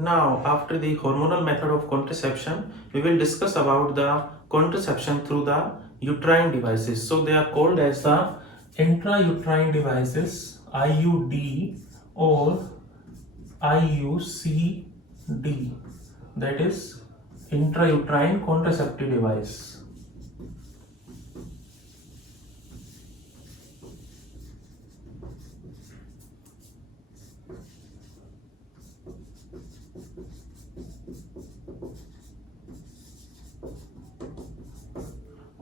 Now, after the hormonal method of contraception, we will discuss about the contraception through the uterine devices. So they are called as the intrauterine devices, IUD or IUCD. That is intrauterine contraceptive device.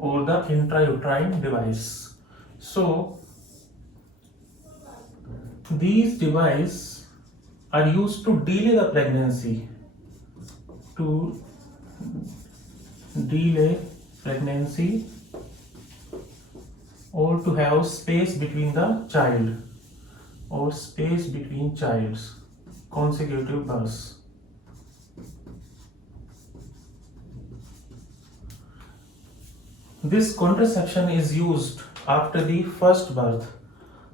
Or the intrauterine device. So these devices are used to delay the pregnancy, to delay pregnancy or to have space between the child or space between childs, consecutive births. This contraception is used after the first birth.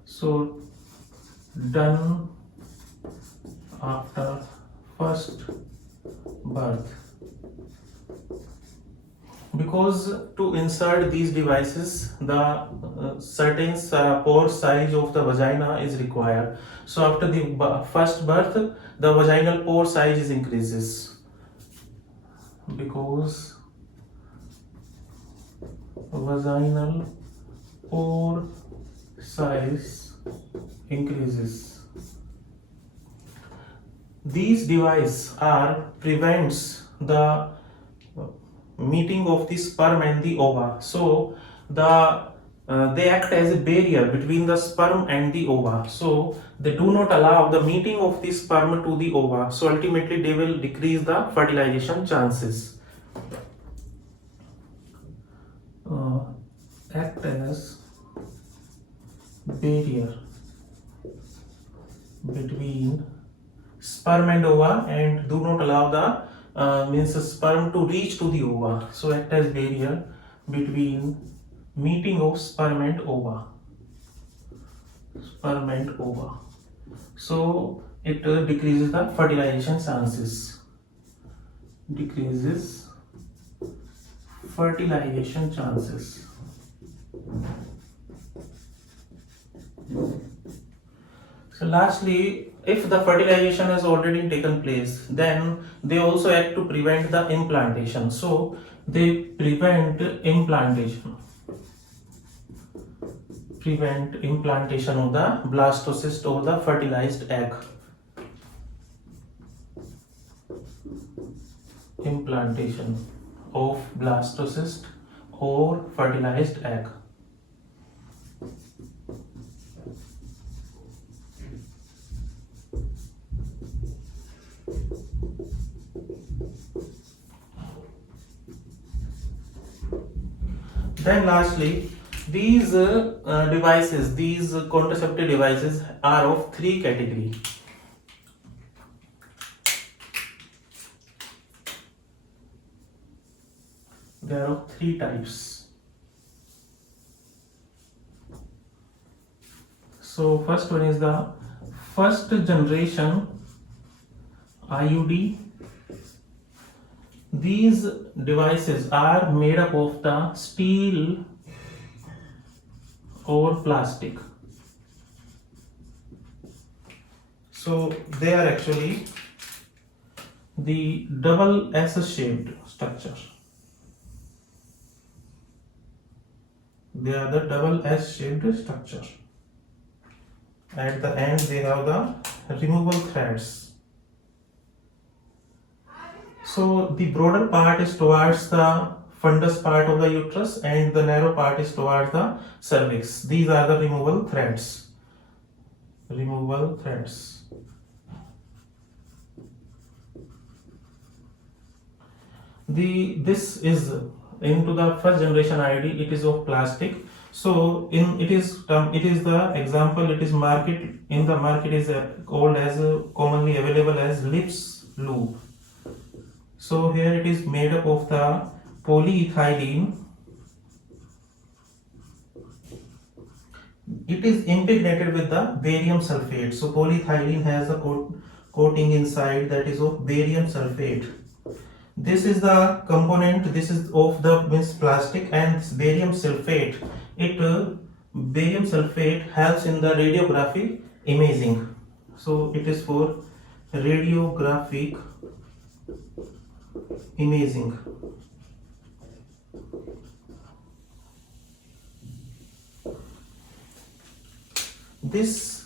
So done after first birth, because to insert these devices the certain pore size of the vagina is required. So after the first birth the vaginal pore size increases, because vaginal pore size increases. These devices prevents the meeting of the sperm and the ova. So they act as a barrier between the sperm and the ova. So they do not allow the meeting of the sperm to the ova. So ultimately they will decrease the fertilization chances. Act as barrier between sperm and ova and do not allow the means sperm to reach to the ova. So act as barrier between meeting of sperm and ova. Sperm and ova. So it decreases the fertilization chances. Decreases fertilization chances. So lastly, if the fertilization has already taken place, then they also act to prevent the implantation. So they prevent implantation. Prevent implantation of the blastocyst or the fertilized egg. Implantation of blastocyst or fertilized egg. Then lastly, these devices, these contraceptive devices are of three categories. They are of three types. So first one is the first generation IUD. These devices are made up of the steel or plastic. So they are actually the double S-shaped structure. They are the double S-shaped structure. At the end they have the removable threads. So the broader part is towards the fundus part of the uterus and the narrow part is towards the cervix. These are the removable threads. Removable threads. This is into the first generation IUD. It is of plastic. So it is the example. It is in the market is called as commonly available as lips loop. So here it is made up of the polyethylene. It is impregnated with the barium sulfate. So polyethylene has a coating inside, that is of barium sulfate. This is the component, this is of the means plastic, and this barium sulfate, it barium sulfate helps in the radiographic imaging. So it is for radiographic imaging. This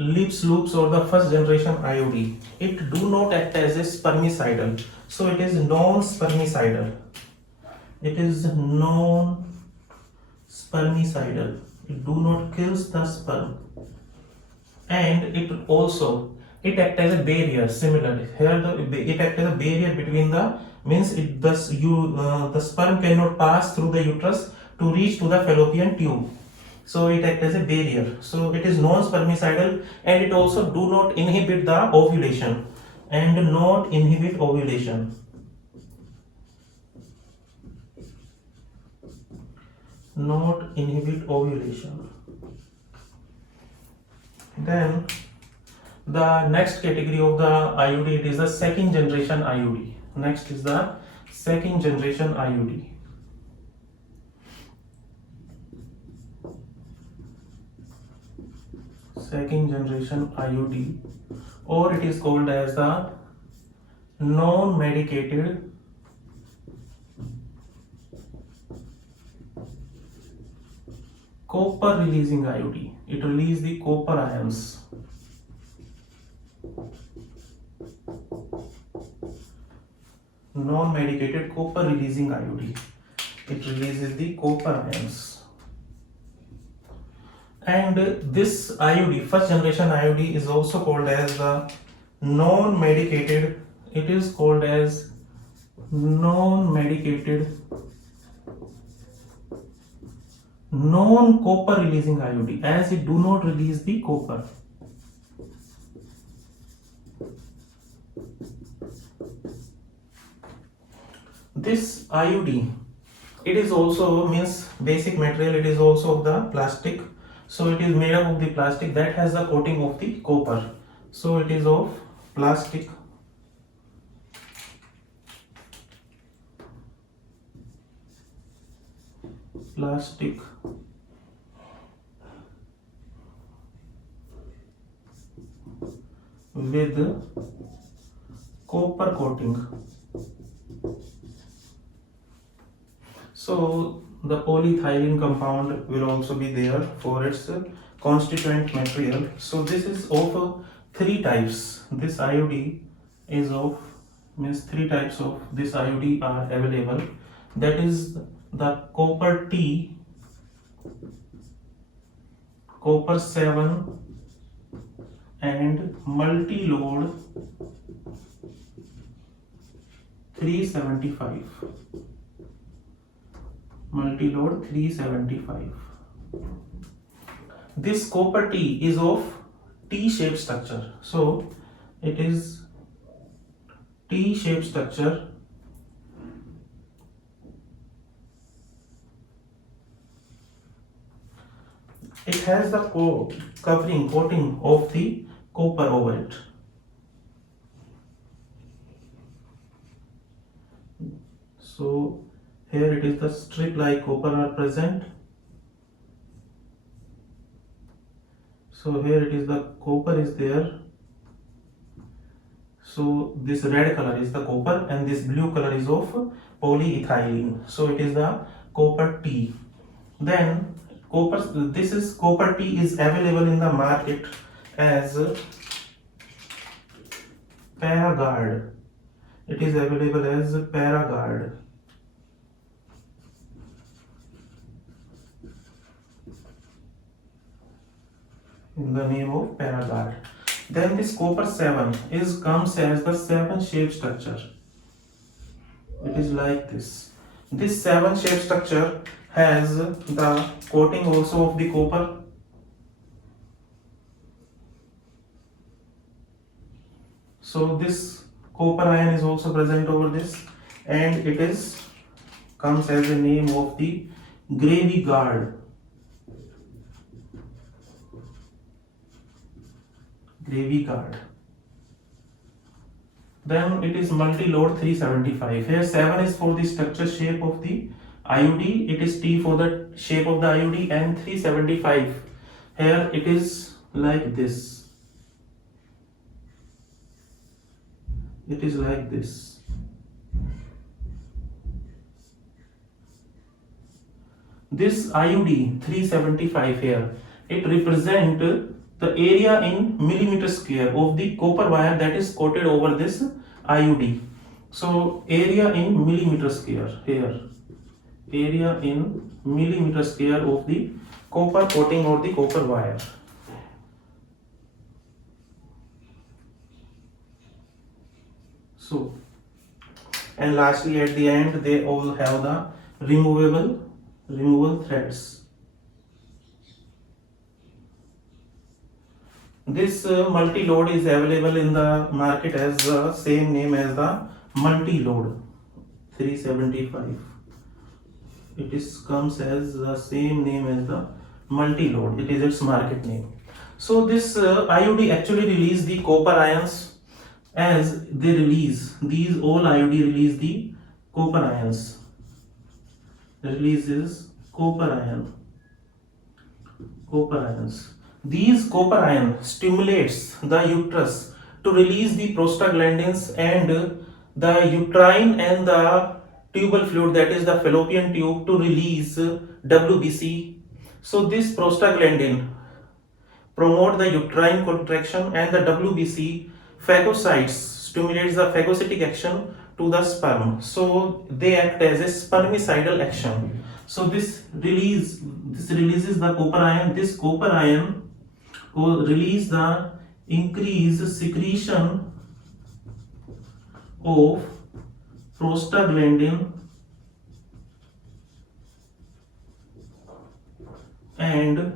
Lips loops or the first generation IOD, it do not act as a spermicidal, so it is non-spermicidal. It is non-spermicidal. It do not kills the sperm, and it also it act as a barrier. Similarly, here it act as a barrier between the means it thus you the sperm cannot pass through the uterus to reach to the fallopian tube. So it acts as a barrier. So it is non-spermicidal, and it also do not inhibit the ovulation and not inhibit ovulation. Not inhibit ovulation. Then the next category of the IUD, it is the second generation IUD. Next is the second generation IUD. Second generation IUD, or it is called as the non-medicated copper releasing IUD. It releases the copper ions. Non-medicated copper releasing IUD. It releases the copper ions. And this IUD, first generation IUD, is also called as the non-medicated. It is called as non-medicated non-copper releasing IUD, as it do not release the copper. This IUD, it is also means basic material, it is also of the plastic. So it is made up of the plastic that has the coating of the copper. So it is of plastic. Plastic with copper coating. So the polyethylene compound will also be there for its constituent material. So this is of three types. This IUD is of means three types of this IUD are available. That is the copper T, copper 7, and multi-load 375. Multi-load 375. This copper T is of T-shaped structure. So it is T-shaped structure. It has the coating of the copper over it. So here it is the strip like copper are present. So here it is the copper is there. So this red color is the copper and this blue color is of polyethylene. So it is the copper T. Then this is copper T is available in the market as Paragard. It is available as Paragard. In the name of Paragard. Then this copper 7 comes as the 7 shape structure. It is like this. This 7 shape structure has the coating also of the copper. So this copper ion is also present over this, and it comes as the name of the Gravigard. Devi card. Then it is multi-load 375. Here 7 is for the structure shape of the IUD, it is T for the shape of the IUD, and 375. Here it is like this. It is like this. This IUD 375 here, it represent the area in millimeter square of the copper wire that is coated over this IUD. So area in millimeter square here, area in millimeter square of the copper coating or the copper wire. So, and lastly at the end they all have the removable threads. This multi-load is available in the market as the same name as the multi-load 375. It is comes as the same name as the multi-load. It is its market name. So this IUD actually release the copper ions as they release these all IUD release the copper ions. Releases copper ions. These copper ion stimulates the uterus to release the prostaglandins and the uterine and the tubal fluid, that is the fallopian tube, to release WBC. So this prostaglandin promote the uterine contraction and the WBC phagocytes stimulates the phagocytic action to the sperm. So they act as a spermicidal action. So this releases the copper ion. This copper ion will release the increased secretion of prostaglandin and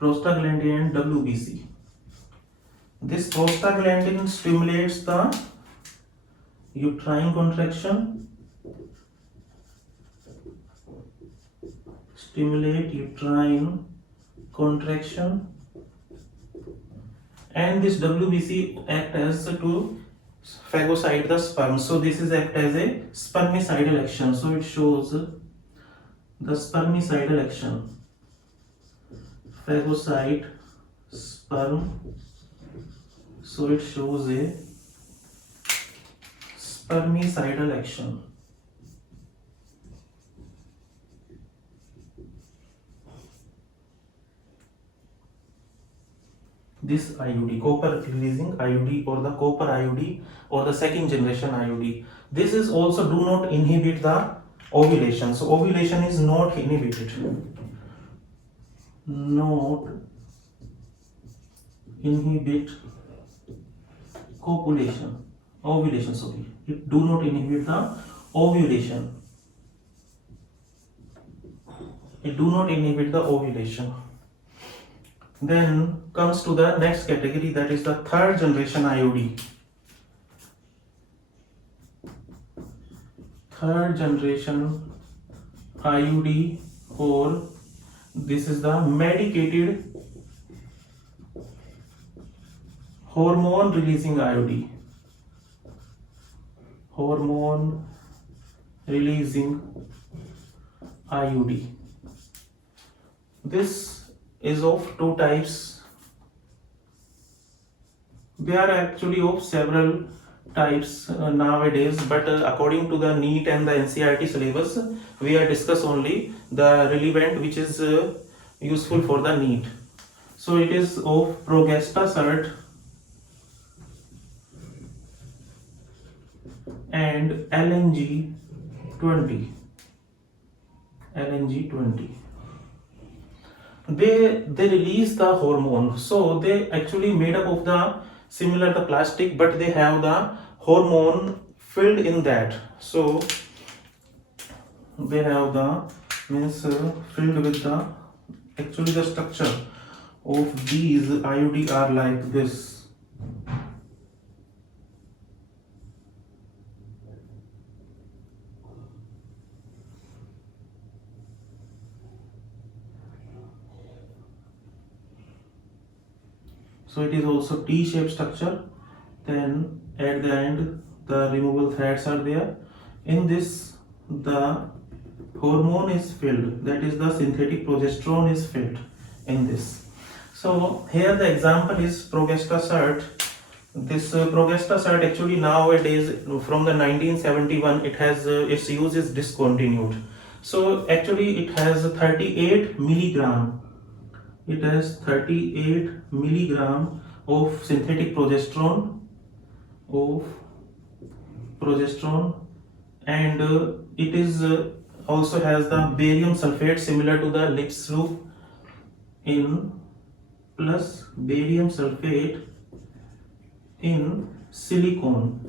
WBC. This prostaglandin stimulates the uterine contraction, and this WBC act as to phagocyte the sperm. So this is act as a spermicidal action. So it shows the spermicidal action, phagocyte sperm. So it shows a spermicidal action. This IUD, copper releasing IUD or the copper IUD or the second generation IUD. This is also do not inhibit the ovulation. So ovulation is not inhibited. Not inhibit ovulation, sorry. It do not inhibit the ovulation. Then comes to the next category, that is the third generation IUD. Third generation IUD, or this is the medicated hormone releasing IUD. Hormone releasing IUD. This is of two types. They are actually of several types nowadays, but according to the NEET and the NCERT syllabus, we are discuss only the relevant which is useful for the NEET. So it is of Progestasert and LNG20. They release the hormone. So they actually made up of the similar the plastic, but they have the hormone filled in that. So they have the filled with the actually the structure of these IUD are like this. So it is also T-shaped structure. Then at the end the removable threads are there. In this the hormone is filled, that is the synthetic progesterone is filled in this. So here the example is Progestasert. This Progestasert actually nowadays from the 1971 it has its use is discontinued. So actually it has 38 milligram. It has 38 milligram of synthetic progesterone and it is also has the barium sulfate similar to the Lips loop in plus barium sulfate in silicone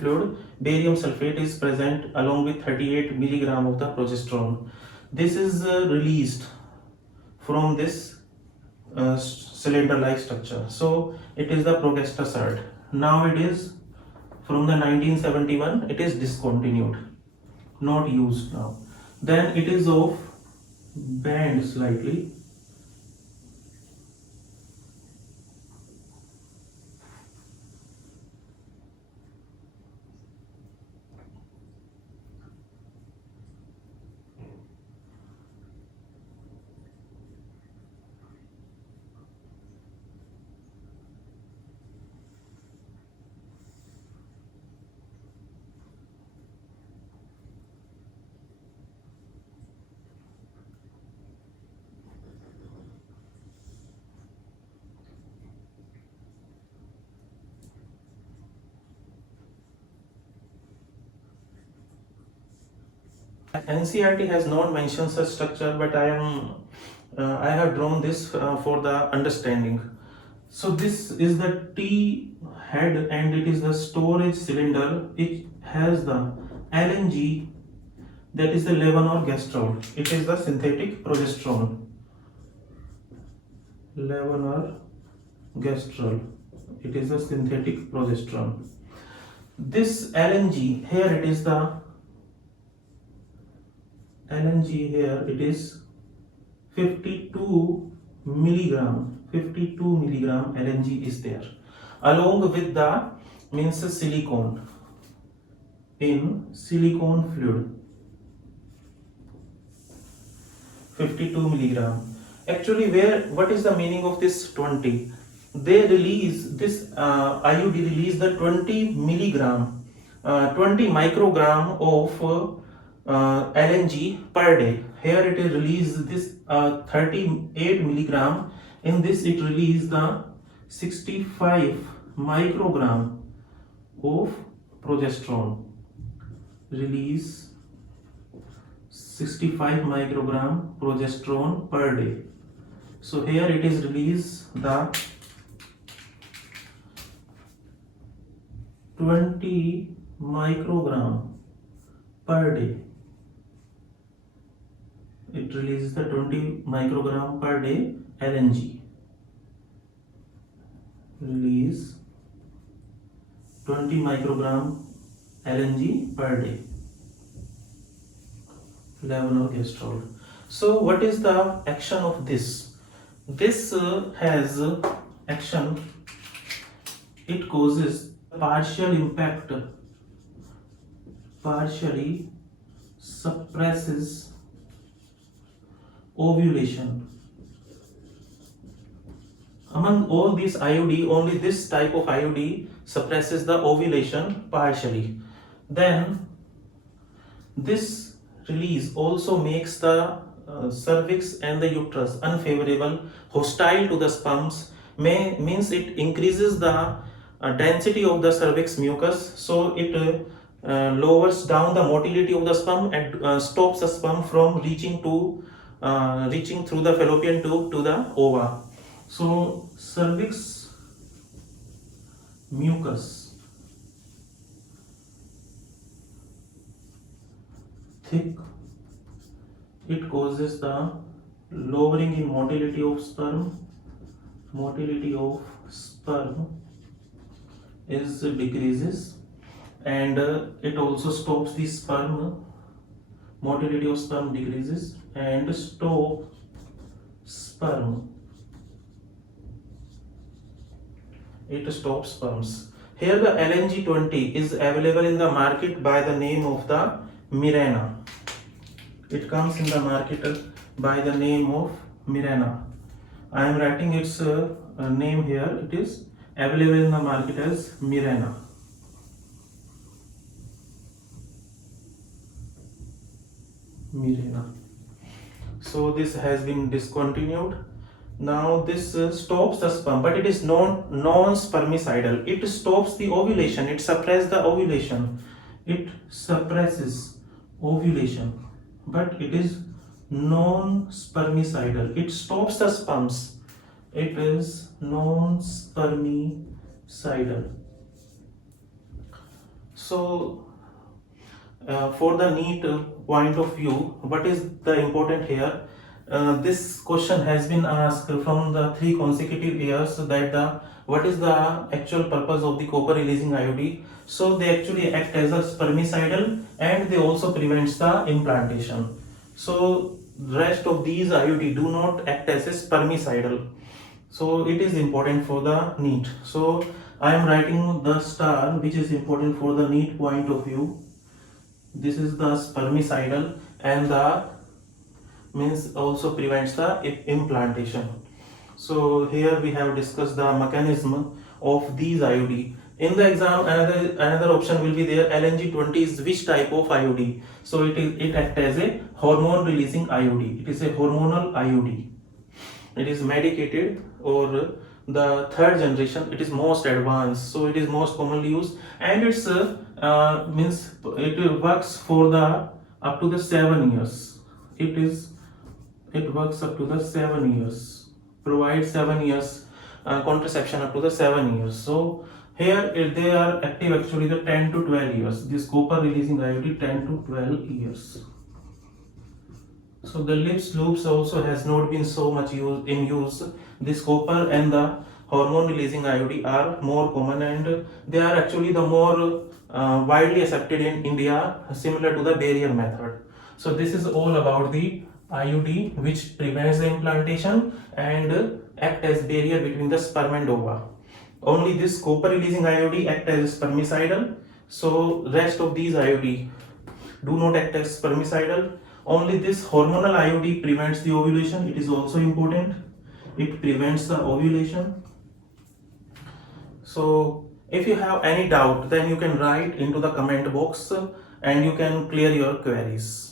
fluid. Barium sulfate is present along with 38 milligram of the progesterone. This is released from this cylinder like structure. So it is the Progestasert. Now it is from the 1971 it is discontinued, not used now. Then it is of bend slightly. NCERT has not mentioned such structure, but I have drawn this for the understanding. So this is the T head and it is the storage cylinder. It has the LNG, that is the levonorgestrel. It is the synthetic progesterone. Levonorgestrel. It is the synthetic progesterone. This LNG here, it is the LNG here, it is 52 milligram LNG is there along with the silicone in silicone fluid, 52 milligram. Actually, what is the meaning of this 20? They release this IUD release the 20 milligram 20 microgram of LNG per day. Here it is released this 38 milligram. In this it released the 65 microgram of progesterone. Release 65 microgram progesterone per day. So here it is released the 20 microgram per day. It releases the 20 microgram per day LNG. Release 20 microgram LNG per day. Levonorgestrel. So what is the action of this? This has action. It causes partially suppresses ovulation. Among all these IUD, only this type of IUD suppresses the ovulation partially. Then this release also makes the cervix and the uterus unfavorable, hostile to the sperms. Means it increases the density of the cervix mucus, so it lowers down the motility of the sperm and stops the sperm from reaching through the fallopian tube to the ova. So cervix mucus thick, it causes the lowering in motility of sperm. Motility of sperm is decreases, and it also stops the sperm. Motility of sperm decreases and stop sperm. It stops sperms. Here the LNG-20 is available in the market by the name of the Mirena. It comes in the market by the name of Mirena. I am writing its name here. It is available in the market as Mirena. Mirena. So this has been discontinued. Now this stops the sperm, but it is non-spermicidal. It stops the ovulation. It suppresses the ovulation. It suppresses ovulation, but it is non-spermicidal. It stops the sperms. It is non-spermicidal. So for the NEET point of view, what is the important here? This question has been asked from the 3 consecutive years that what is the actual purpose of the copper releasing IUD. So they actually act as a spermicidal and they also prevents the implantation. So rest of these IUD do not act as a spermicidal. So it is important for the NEET. So I am writing the star which is important for the NEET point of view. This is the spermicidal and the means also prevents the implantation. So here we have discussed the mechanism of these IUD. In the exam, another option will be there. LNG-20 is which type of IUD? So it acts as a hormone releasing IUD. It is a hormonal IUD. It is medicated, or the 3rd generation. It is most advanced, so it is most commonly used, and it's means it works for the up to the 7 years. It works up to the 7 years, provides 7 years contraception up to the 7 years. So here they are active actually the 10 to 12 years. This copper releasing IUD 10 to 12 years. So the lips loops also has not been so much in use. This copper and the hormone releasing IUD are more common, and they are actually the more widely accepted in India, similar to the barrier method. So this is all about the IUD which prevents the implantation and act as barrier between the sperm and ova. Only this copper releasing IUD act as spermicidal. So rest of these IUD do not act as spermicidal. Only this hormonal IUD prevents the ovulation. It is also important. It prevents the ovulation. So if you have any doubt, then you can write into the comment box and you can clear your queries.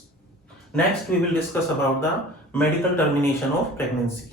Next, we will discuss about the medical termination of pregnancy.